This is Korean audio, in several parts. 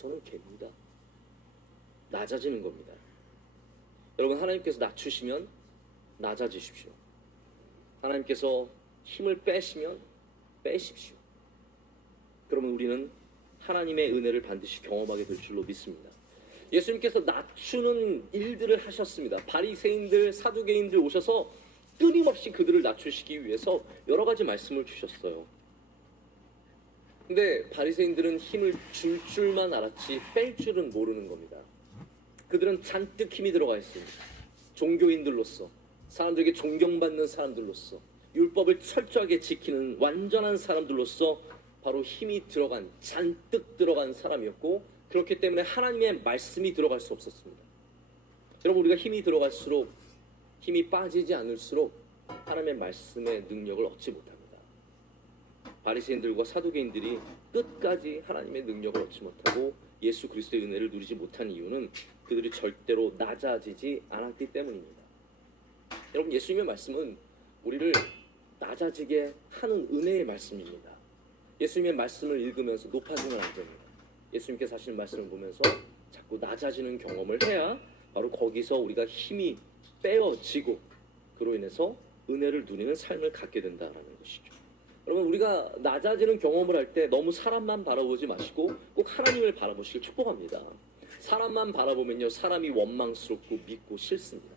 저는 개입니다. 낮아지는 겁니다. 여러분, 하나님께서 낮추시면 낮아지십시오. 하나님께서 힘을 빼시면 빼십시오. 그러면 우리는 하나님의 은혜를 반드시 경험하게 될 줄로 믿습니다. 예수님께서 낮추는 일들을 하셨습니다. 바리새인들, 사두개인들 오셔서 끊임없이 그들을 낮추시기 위해서 여러 가지 말씀을 주셨어요. 근데 바리새인들은 힘을 줄 줄만 알았지 뺄 줄은 모르는 겁니다. 그들은 잔뜩 힘이 들어가 있습니다. 종교인들로서, 사람들에게 존경받는 사람들로서, 율법을 철저하게 지키는 완전한 사람들로서 바로 힘이 들어간, 잔뜩 들어간 사람이었고, 그렇기 때문에 하나님의 말씀이 들어갈 수 없었습니다. 여러분, 우리가 힘이 들어갈수록, 힘이 빠지지 않을수록 하나님의 말씀의 능력을 얻지 못합니다. 바리새인들과 사두개인들이 끝까지 하나님의 능력을 얻지 못하고 예수 그리스도의 은혜를 누리지 못한 이유는 그들이 절대로 낮아지지 않았기 때문입니다. 여러분, 예수님의 말씀은 우리를 낮아지게 하는 은혜의 말씀입니다. 예수님의 말씀을 읽으면서 높아지면 안 됩니다. 예수님께서 하시는 말씀을 보면서 자꾸 낮아지는 경험을 해야 바로 거기서 우리가 힘이 빼어지고 그로 인해서 은혜를 누리는 삶을 갖게 된다는 것이죠. 여러분, 우리가 낮아지는 경험을 할 때 너무 사람만 바라보지 마시고 꼭 하나님을 바라보시길 축복합니다. 사람만 바라보면요, 사람이 원망스럽고 믿고 싫습니다.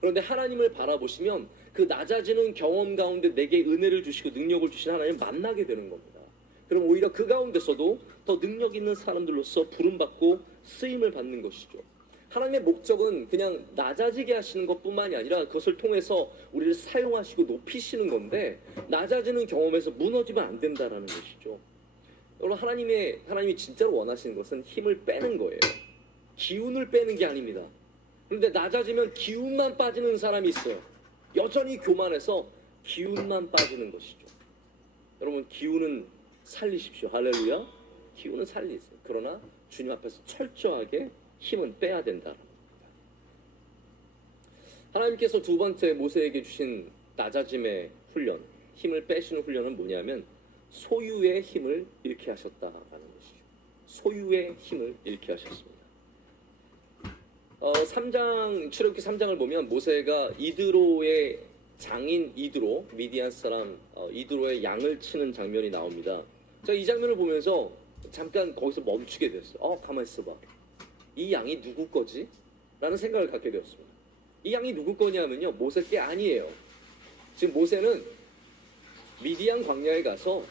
그런데 하나님을 바라보시면 그 낮아지는 경험 가운데 내게 은혜를 주시고 능력을 주신 하나님을 만나게 되는 겁니다. 그럼 오히려 그 가운데서도 더 능력 있는 사람들로서 부름받고 쓰임을 받는 것이죠. 하나님의 목적은 그냥 낮아지게 하시는 것뿐만이 아니라 그것을 통해서 우리를 사용하시고 높이시는 건데, 낮아지는 경험에서 무너지면 안 된다라는 것이죠. 여러분, 하나님이 진짜로 원하시는 것은 힘을 빼는 거예요. 기운을 빼는 게 아닙니다. 그런데 낮아지면 기운만 빠지는 사람이 있어요. 여전히 교만해서 기운만 빠지는 것이죠. 여러분, 기운은 살리십시오. 할렐루야. 기운은 살리세요. 그러나 주님 앞에서 철저하게 힘은 빼야 된다는 겁니다. 하나님께서 두 번째 모세에게 주신 낮아짐의 훈련, 힘을 빼시는 훈련은 뭐냐면 소유의 힘을 잃게 하셨다라는 것이죠. 소유의 힘을 잃게 하셨습니다. 출애굽기 3장을 보면 모세가 이드로의 장인 이드로, 미디안 사람 이드로의 양을 치는 장면이 나옵니다. 제가 이 장면을 보면서 잠깐 거기서 멈추게 됐어요. 가만히 있어봐. 이 양이 누구 거지? 라는 생각을 갖게 되었습니다. 이 양이 누구 거냐면요, 모세 게 아니에요. 지금 모세는 미디안 광야에 가서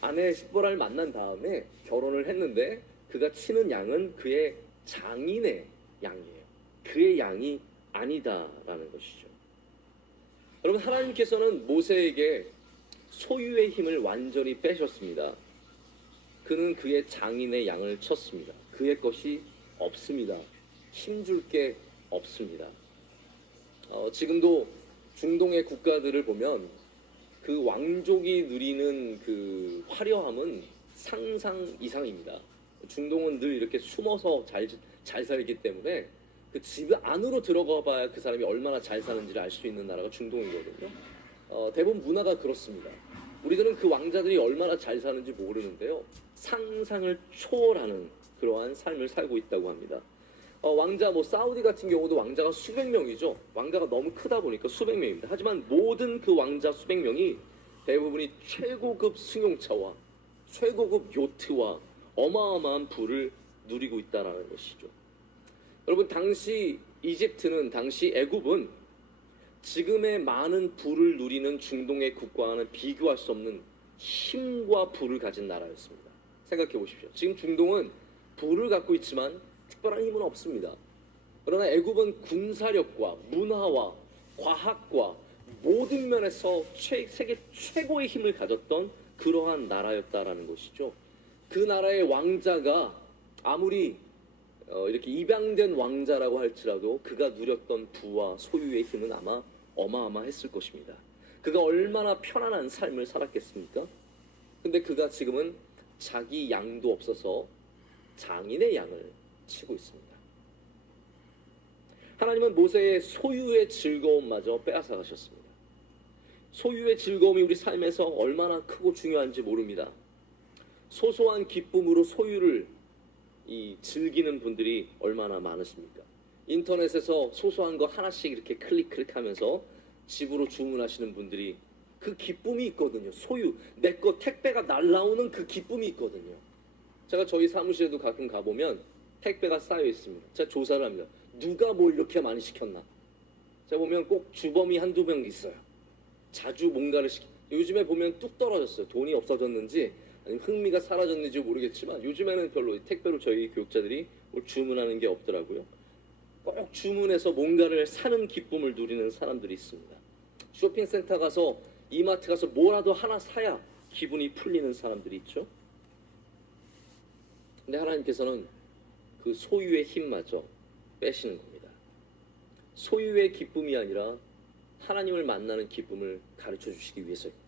아내 십보라를 만난 다음에 결혼을 했는데 그가 치는 양은 그의 장인의 양이에요. 그의 양이 아니다라는 것이죠. 여러분, 하나님께서는 모세에게 소유의 힘을 완전히 빼셨습니다. 그는 그의 장인의 양을 쳤습니다. 그의 것이 없습니다. 힘줄 게 없습니다. 지금도 중동의 국가들을 보면 그 왕족이 누리는 그 화려함은 상상 이상입니다. 중동은 늘 이렇게 숨어서 잘 살기 때문에 그 집 안으로 들어가 봐야 그 사람이 얼마나 잘 사는지를 알 수 있는 나라가 중동이거든요. 대부분 문화가 그렇습니다. 우리들은 그 왕자들이 얼마나 잘 사는지 모르는데요, 상상을 초월하는 그러한 삶을 살고 있다고 합니다. 왕자, 사우디 같은 경우도 왕자가 수백 명이죠. 왕가가 너무 크다 보니까 수백 명입니다. 하지만 모든 그 왕자 수백 명이 대부분이 최고급 승용차와 최고급 요트와 어마어마한 부를 누리고 있다는 것이죠. 여러분, 당시 이집트는, 당시 애굽은 지금의 많은 부를 누리는 중동의 국가와는 비교할 수 없는 힘과 부를 가진 나라였습니다. 생각해 보십시오. 지금 중동은 부를 갖고 있지만 특별한 힘은 없습니다. 그러나 애굽은 군사력과 문화와 과학과 모든 면에서 세계 최고의 힘을 가졌던 그러한 나라였다라는 것이죠. 그 나라의 왕자가 아무리 이렇게 입양된 왕자라고 할지라도 그가 누렸던 부와 소유의 힘은 아마 어마어마했을 것입니다. 그가 얼마나 편안한 삶을 살았겠습니까? 근데 그가 지금은 자기 양도 없어서 장인의 양을 치고 있습니다. 하나님은 모세의 소유의 즐거움마저 빼앗아 가셨습니다. 소유의 즐거움이 우리 삶에서 얼마나 크고 중요한지 모릅니다. 소소한 기쁨으로 소유를 이 즐기는 분들이 얼마나 많으십니까? 인터넷에서 소소한 거 하나씩 이렇게 클릭하면서 집으로 주문하시는 분들이 그 기쁨이 있거든요. 소유, 내 거 택배가 날라오는 그 기쁨이 있거든요. 제가 저희 사무실에도 가끔 가보면 택배가 쌓여 있습니다. 제가 조사를 합니다. 누가 뭘 이렇게 많이 시켰나? 제가 보면 꼭 주범이 한두 명 있어요. 자주 뭔가를 요즘에 보면 뚝 떨어졌어요. 돈이 없어졌는지 아니면 흥미가 사라졌는지 모르겠지만 요즘에는 별로 택배로 저희 교육자들이 뭘 주문하는 게 없더라고요. 꼭 주문해서 뭔가를 사는 기쁨을 누리는 사람들이 있습니다. 쇼핑센터 가서 이마트 가서 뭐라도 하나 사야 기분이 풀리는 사람들이 있죠. 근데 하나님께서는 그 소유의 힘마저 빼시는 겁니다. 소유의 기쁨이 아니라 하나님을 만나는 기쁨을 가르쳐 주시기 위해서입니다.